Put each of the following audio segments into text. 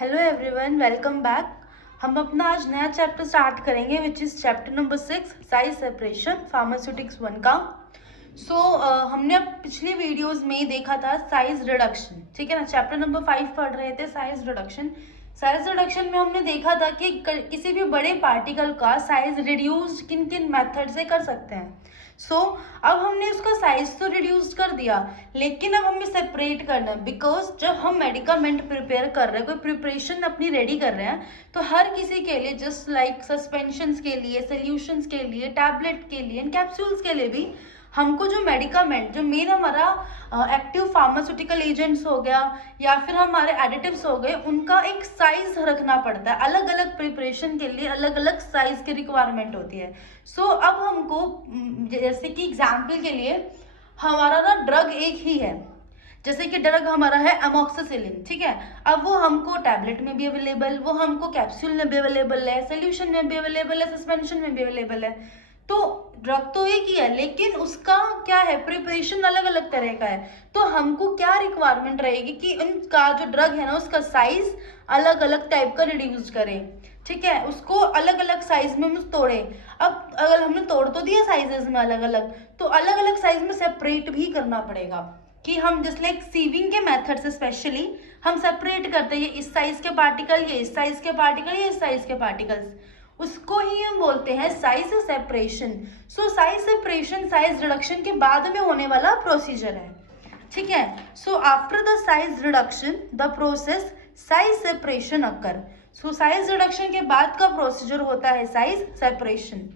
Hello everyone, welcome back. हम अपना आज नया चैप्टर स्टार्ट करेंगे which is chapter number 6, size separation, pharmaceutics 1 का। हमने अब पिछली वीडियोस में देखा था साइज रिडक्शन, ठीक है ना। चैप्टर नंबर 5 पढ़ रहे थे साइज रिडक्शन। साइज रिडक्शन में हमने देखा था कि किसी भी बड़े पार्टिकल का साइज रिड्यूस किन किन मेथड से कर सकते हैं। अब हमने उसका साइज तो रिड्यूस कर दिया, लेकिन अब हमें सेपरेट करना है। बिकॉज जब हम मेडिकामेंट प्रिपेयर कर रहे हैं, कोई प्रिपरेशन अपनी रेडी कर रहे हैं, तो हर किसी के लिए जस्ट लाइक सस्पेंशंस के लिए, सोल्यूशंस के लिए, टैबलेट के लिए, कैप्सूल्स के लिए भी हमको जो मेडिकामेंट, जो मेन हमारा एक्टिव फार्मास्यूटिकल एजेंट्स हो गया या फिर हमारे एडिटिव्स हो गए, उनका एक साइज रखना पड़ता है। अलग अलग प्रिपरेशन के लिए अलग अलग साइज की रिक्वायरमेंट होती है। अब हमको जैसे कि एग्जाम्पल के लिए हमारा ना ड्रग एक ही है, जैसे कि ड्रग हमारा है अमोक्सिसिलिन, ठीक है। अब वो हमको टैबलेट में भी अवेलेबल, वो हमको कैप्सूल में भी अवेलेबल है, सोल्यूशन में भी अवेलेबल है, सस्पेंशन में भी अवेलेबल है। तो ड्रग तो एक ही है, लेकिन उसका क्या है, प्रिपरेशन अलग अलग तरह का है। तो हमको क्या रिक्वायरमेंट रहेगी कि उनका जो ड्रग है ना, उसका साइज अलग अलग टाइप का रिड्यूस करें, ठीक है। उसको अलग अलग साइज में हम तोड़े। अब अगर हमने तोड़ तो दिया साइजेस में अलग अलग, तो अलग अलग साइज में सेपरेट भी करना पड़ेगा। कि हम जस्ट लाइक सीविंग के मेथड से स्पेशली हम सेपरेट करते हैं, ये इस साइज के पार्टिकल, ये इस साइज के पार्टिकल, ये इस साइज के पार्टिकल्स, उसको ही हम बोलते हैं size separation. Size separation size reduction के बाद में होने वाला प्रोसीजर है, ठीक है। After the size reduction the process size separation occur. Size reduction के बाद का प्रोसीजर होता है size separation.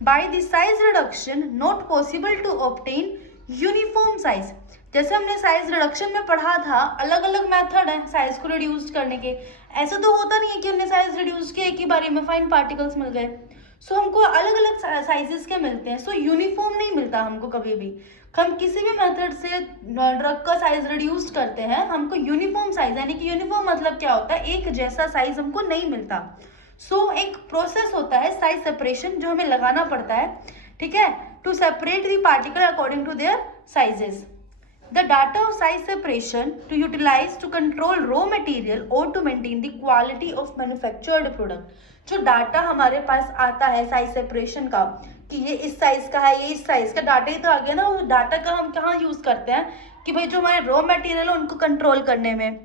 By the size reduction not possible to obtain uniform size. जैसे हमने साइज रिडक्शन में पढ़ा था, अलग अलग मेथड है साइज को रिड्यूस करने के। ऐसा तो होता नहीं है कि हमने साइज रिड्यूस किया एक ही बारी में फाइन पार्टिकल्स मिल गए। हमको अलग अलग साइजेस के मिलते हैं। यूनिफॉर्म नहीं मिलता हमको कभी भी। हम किसी भी मेथड से ड्रग का साइज रिड्यूस करते हैं, हमको यूनिफॉर्म साइज, यानी कि यूनिफॉर्म मतलब क्या होता है, एक जैसा साइज हमको नहीं मिलता। एक प्रोसेस होता है साइज सेपरेशन जो हमें लगाना पड़ता है, ठीक है, to separate the particle according to their sizes. The data of size separation to utilize to control raw material or to maintain the quality of manufactured product। जो डाटा हमारे पास आता है साइज सेपरेशन का, कि ये इस साइज का है, ये इस साइज का, डाटा ही तो आ गया ना। उस डाटा का हम कहाँ यूज करते हैं कि भाई जो हमारे रॉ मटेरियल है उनको कंट्रोल करने में,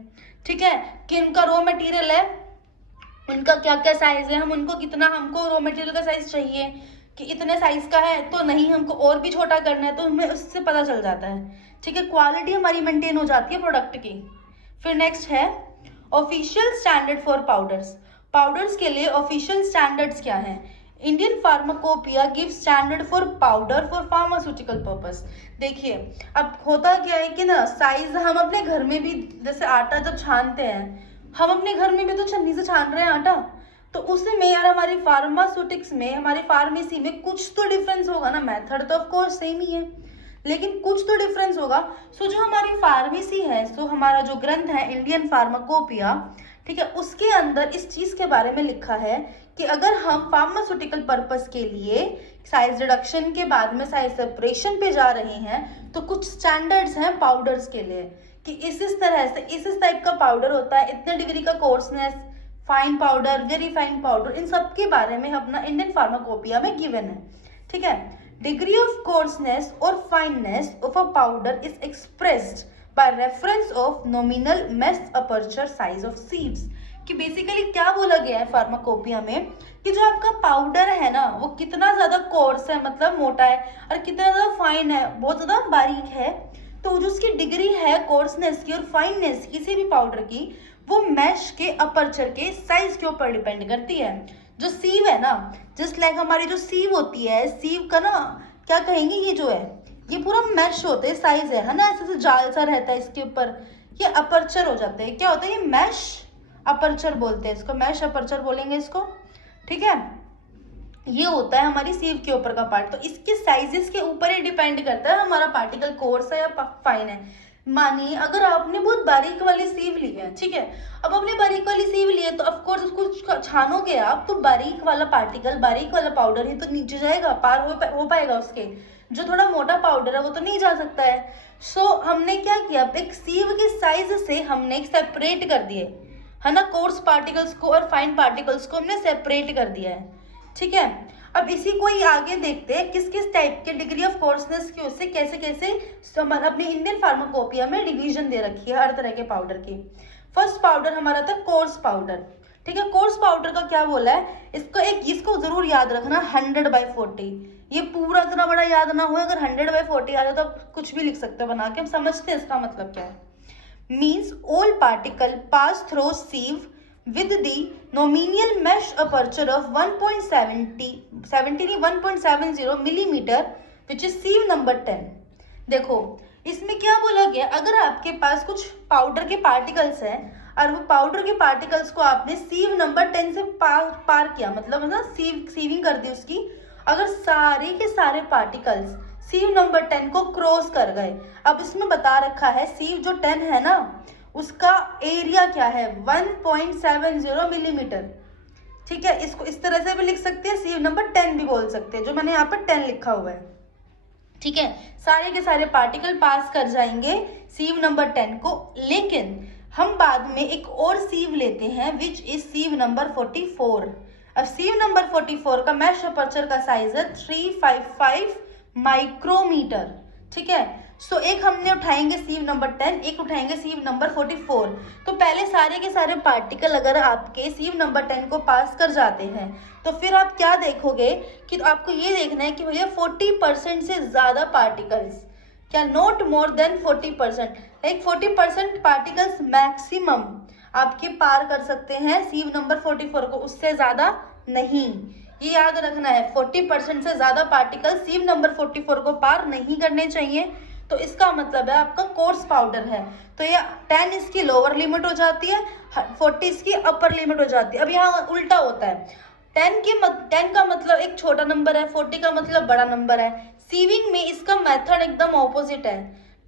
ठीक है, कि उनका रॉ मटेरियल है, उनका क्या क्या साइज है, हम उनको कितना, हमको रॉ मटेरियल का साइज चाहिए कि इतने साइज का है, तो नहीं हमको और भी छोटा करना है, तो हमें उससे पता चल जाता है, ठीक है। क्वालिटी हमारी मेंटेन हो जाती है प्रोडक्ट की। फिर नेक्स्ट है official standard for powders. Powders के लिए ऑफिशियल स्टैंडर्ड्स क्या हैं? Indian pharmacopoeia give standard for powder for pharmaceutical purpose. देखिए, अब होता क्या है कि ना, साइज हम अपने घर में भी, जैसे आटा जब छानते हैं, हम अपने घर में भी तो छन्नी से छान रहे हैं आटा, तो उसमें और हमारी फार्मास्यूटिक्स में, हमारी फार्मेसी में कुछ तो डिफरेंस होगा ना। मेथड तो ऑफ कोर्स सेम ही है, लेकिन कुछ तो डिफरेंस होगा। जो हमारी फार्मेसी है, हमारा जो ग्रंथ है इंडियन फार्माकोपिया, ठीक है, उसके अंदर इस चीज के बारे में लिखा है कि अगर हम फार्मास्यूटिकल पर्पस के लिए साइज रिडक्शन के बाद में साइज सेपरेशन पे जा रहे हैं, तो कुछ स्टैंडर्ड्स हैं पाउडर्स के लिए कि इस तरह से इस टाइप का पाउडर होता है, इतने डिग्री का coarseness, fine powder, very fine powder, इन सब के बारे में अपना इंडियन फार्माकोपिया में गिवन है, ठीक है। Degree of coarseness or fineness of a powder is expressed by reference of nominal mass aperture size of sieves। कि बेसिकली क्या बोला गया है फार्माकोपिया में कि जो आपका पाउडर है ना, वो कितना ज्यादा कोर्स है, मतलब मोटा है, और कितना ज्यादा फाइन है, बहुत ज्यादा बारीक है। तो जो उसकी डिग्री है कोर्सनेस की और फाइननेस किसी भी पाउडर की, वो मैश के अपर्चर के साइज के ऊपर डिपेंड करती है। जो सीव है ना, जस्ट लाइक हमारी जो सीव होती है, सीव का ना क्या कहेंगे, ये जो है, ये पूरा मैश होता है, साइज है ना, ऐसे जाल सा रहता है इसके ऊपर, ये अपर्चर हो जाते हैं। क्या होता है ये? मैश अपर्चर बोलते हैं इसको, मैश अपर्चर बोलेंगे इसको, ठीक है। ये होता है हमारी सीव के ऊपर का पार्ट। तो इसके साइजेस के ऊपर ही डिपेंड करता है हमारा पार्टिकल कोर्स है या फाइन है। मानिए अगर आपने बहुत बारीक वाली सीव ली है, ठीक है, अब आपने बारीक वाली सीव ली है, तो ऑफ कोर्स उसको छानोगे आप, तो बारीक वाला पार्टिकल, बारीक वाला पाउडर ही तो नीचे जाएगा, पार हो पाएगा उसके। जो थोड़ा मोटा पाउडर है वो तो नहीं जा सकता है। हमने क्या किया, एक सीव के साइज से हमने सेपरेट कर दिए है ना, कोर्स पार्टिकल्स को और फाइन पार्टिकल्स को हमने सेपरेट कर दिया है, ठीक है। अब इसी को ही आगे देखते हैं किस किस टाइप के डिग्री ऑफ कोर्सनेस की उससे कैसे कैसे अपने इंडियन फार्माकोपिया में डिवीजन दे रखी है हर तरह के पाउडर की। फर्स्ट पाउडर हमारा था कोर्स पाउडर, ठीक है। कोर्स पाउडर का क्या बोला है, इसको जरूर याद रखना 100/40। ये पूरा इतना बड़ा याद ना हो, अगर 100/40 आ जाए तो आप कुछ भी लिख सकते हो बना के, हम समझते हैं इसका मतलब क्या है। Means all particle pass through sieve with the nominal mesh aperture of 1.70 millimeter which is sieve number 10। देखो इसमें क्या बोला गया, अगर आपके पास कुछ पाउडर के पार्टिकल्स हैं और वो पाउडर के पार्टिकल्स को आपने सीव नंबर 10 से पार किया, मतलब ना सीविंग कर दी उसकी, अगर सारे के सारे पार्टिकल्स सीव नंबर 10 को क्रॉस कर गए। अब इसमें बता रखा है सीव जो 10 है ना उसका एरिया क्या है 1.70 मिलीमीटर, ठीक है। इसको इस तरह से भी लिख सकते हैं, सीव नंबर 10 भी बोल सकते हैं, जो मैंने यहाँ पर 10 लिखा हुआ है, ठीक है। सारे के सारे पार्टिकल पास कर जाएंगे सीव नंबर 10 को, लेकिन हम बाद में एक और सीव लेते हैं विच इज सीव नंबर 44। अब सीव नंबर 44 का मैश अपर्चर का साइज है 355 माइक्रोमीटर, ठीक है। सो एक हमने उठाएंगे सीव नंबर 10, एक उठाएंगे सीव नंबर 44। तो पहले सारे के सारे पार्टिकल अगर आपके सीव नंबर 10 को पास कर जाते हैं तो फिर आप क्या देखोगे कि आपको ये देखना है कि भैया 40% से ज़्यादा पार्टिकल्स, क्या not more than 40%, like 40% particles maximum आपके पार कर सकते हैं सीव नंबर 44 को, उससे ज़्यादा नहीं। ये याद रखना है 40% से ज़्यादा पार्टिकल सीव नंबर 44 को पार नहीं करने चाहिए। तो इसका मतलब है आपका कोर्स पाउडर है, तो ये 10 इसकी लोअर लिमिट हो जाती है, 40 इसकी अपर लिमिट हो जाती है। अब यहाँ उल्टा होता है, 10 का मतलब एक छोटा नंबर है, 40 का मतलब बड़ा नंबर है। सीविंग में इसका मेथड एकदम ऑपोजिट है।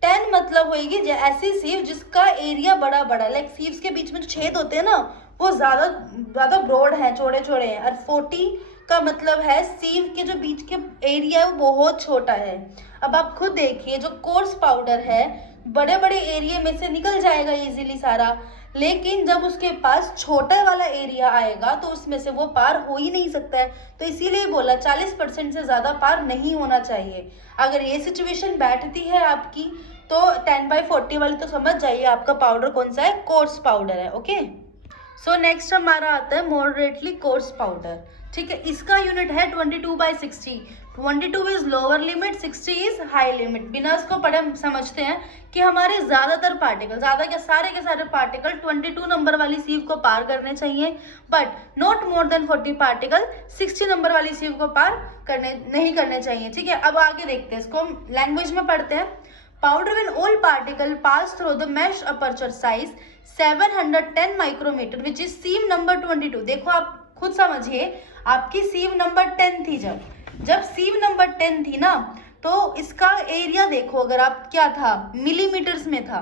10 मतलब होगी ऐसी सीव जिसका एरिया बड़ा बड़ा, लाइक सीव्स के बीच में जो छेद होते हैं ना वो ज़्यादा ब्रॉड है, छोटे छोटे हैं। और 40 का मतलब है सीव के जो बीच के एरिया है वो बहुत छोटा है। अब आप खुद देखिए जो कोर्स पाउडर है बड़े बड़े एरिया में से निकल जाएगा इजीली सारा, लेकिन जब उसके पास छोटा वाला एरिया आएगा तो उसमें से वो पार हो ही नहीं सकता है। तो इसीलिए बोला 40% से ज़्यादा पार नहीं होना चाहिए। अगर ये सिचुएशन बैठती है आपकी तो 10/40 वाली तो समझ जाइए आपका पाउडर कौन सा है, कोर्स पाउडर है, ओके। सो नेक्स्ट हमारा आता है मॉडरेटली कोर्स पाउडर, ठीक है। इसका यूनिट है 22/60। 22 is lower limit, 60 is high limit. बिना इसको पढ़े हम समझते हैं कि हमारे ज़्यादातर पार्टिकल, ज़्यादा क्या सारे के सारे पार्टिकल 22 नंबर वाली सीव को पार करने चाहिए, but not more than 40 particle 60 number वाली सीव को पार नहीं करने चाहिए, ठीक है। अब आगे देखते हैं, इसको हम लैंग्वेज में पढ़ते हैं। Powder when all particle pass through the mesh aperture size 710 micrometre which is sieve number 22। देखो आप खुद समझिए, आपकी सीव नंबर 10 थी, जब सीव नंबर 10 थी ना तो इसका एरिया देखो, अगर आप क्या था मिलीमीटर्स में था,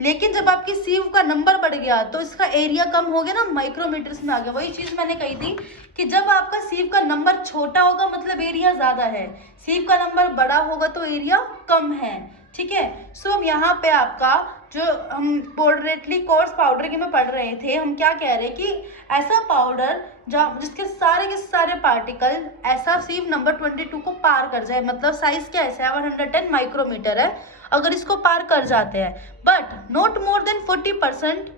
लेकिन जब आपकी सीव का नंबर बढ़ गया तो इसका एरिया कम हो गया ना, माइक्रोमीटर्स में आ गया। वही चीज मैंने कही थी कि जब आपका सीव का नंबर छोटा होगा मतलब एरिया ज्यादा है, सीव का नंबर बड़ा होगा तो एरिया कम है, ठीक है। सो अब यहाँ पे आपका जो हम मॉडरेटली कोर्स पाउडर के में पढ़ रहे थे, हम क्या कह रहे हैं कि ऐसा पाउडर जिसके सारे के सारे पार्टिकल ऐसा सीव नंबर 22 को पार कर जाए, मतलब साइज क्या है 710 माइक्रोमीटर है, अगर इसको पार कर जाते हैं, but not more than 40%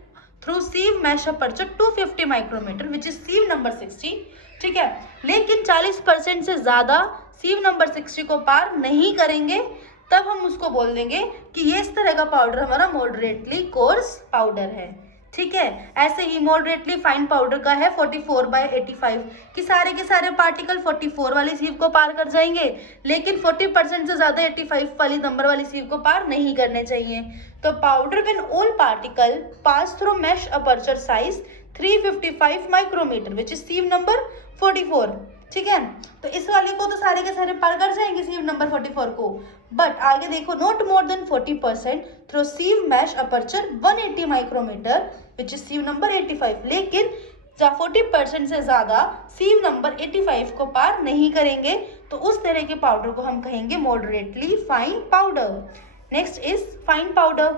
through sieve mesh aperture 250 micrometre which is sieve number 60, ठीक है। लेकिन 40% से ज़्यादा सीव नंबर 60 को पार नहीं करेंगे, तब हम उसको बोल देंगे कि ये इस तरह का पाउडर हमारा मॉडरेटली कोर्स पाउडर है, ठीक है। ऐसे ही मॉडरेटली फाइन पाउडर का है 44/85 कि सारे के सारे पार्टिकल 44 वाली सीव को पार कर जाएंगे, लेकिन 40% से ज़्यादा 85 वाली नंबर वाली सीव को पार नहीं करने चाहिए। तो powder when all particle pass through mesh aperture size 355 micrometre which is sieve number 44, ठीक है। तो इस वाले को तो सारे के सारे पार कर जाएंगे सीव नंबर 44 को, बट आगे देखो not more than 40% through sieve mesh aperture 180 micrometre which is sieve number 85, लेकिन 40% से ज़्यादा सीव नंबर 85 को पार नहीं करेंगे, तो उस तरह के पाउडर को हम कहेंगे moderately fine powder. Next is fine powder.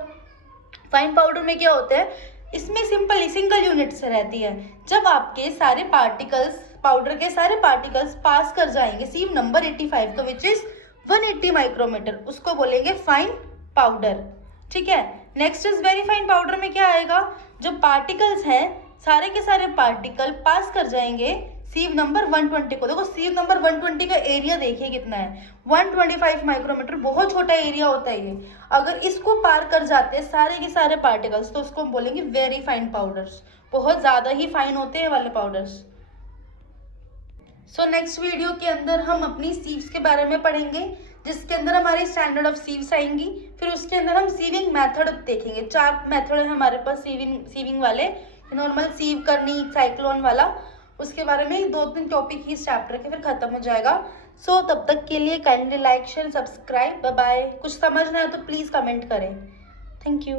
Fine powder में क्या होता है, इसमें सिंपल सिंगल यूनिट से रहती है। जब आपके सारे पार्टिकल्स, पाउडर के सारे पार्टिकल्स पास कर जाएंगे सीव नंबर 85 का विच इज 180 माइक्रोमीटर, उसको बोलेंगे फाइन पाउडर। ठीक है, next is very fine powder में क्या आएगा, जो पार्टिकल्स हैं सारे के सारे पार्टिकल पास कर जाएंगे सीव नंबर 120 को। देखो सीव नंबर 120 का एरिया देखिए कितना है, 125 माइक्रोमीटर, बहुत छोटा एरिया होता है ये। अगर इसको पार कर जाते हैं सारे के सारे पार्टिकल्स तो उसको हम बोलेंगे वेरी फाइन पाउडर्स, बहुत ज़्यादा ही फाइन होते हैं वाले पाउडर्स। सो नेक्स्ट वीडियो के अंदर हम अपनी सीव्स के बारे में पढ़ेंगे, जिसके अंदर हमारी स्टैंडर्ड ऑफ सीव्स आएंगी। फिर उसके अंदर हम सीविंग मेथड देखेंगे, 4 मेथड है हमारे पास सीविंग वाले, नॉर्मल सीव करनी, साइक्लोन वाला, उसके बारे में 2-3 टॉपिक ही इस चैप्टर के, फिर खत्म हो जाएगा। सो तब तक के लिए kindly like share subscribe, bye bye. कुछ समझ ना आए तो प्लीज़ कमेंट करें। Thank you.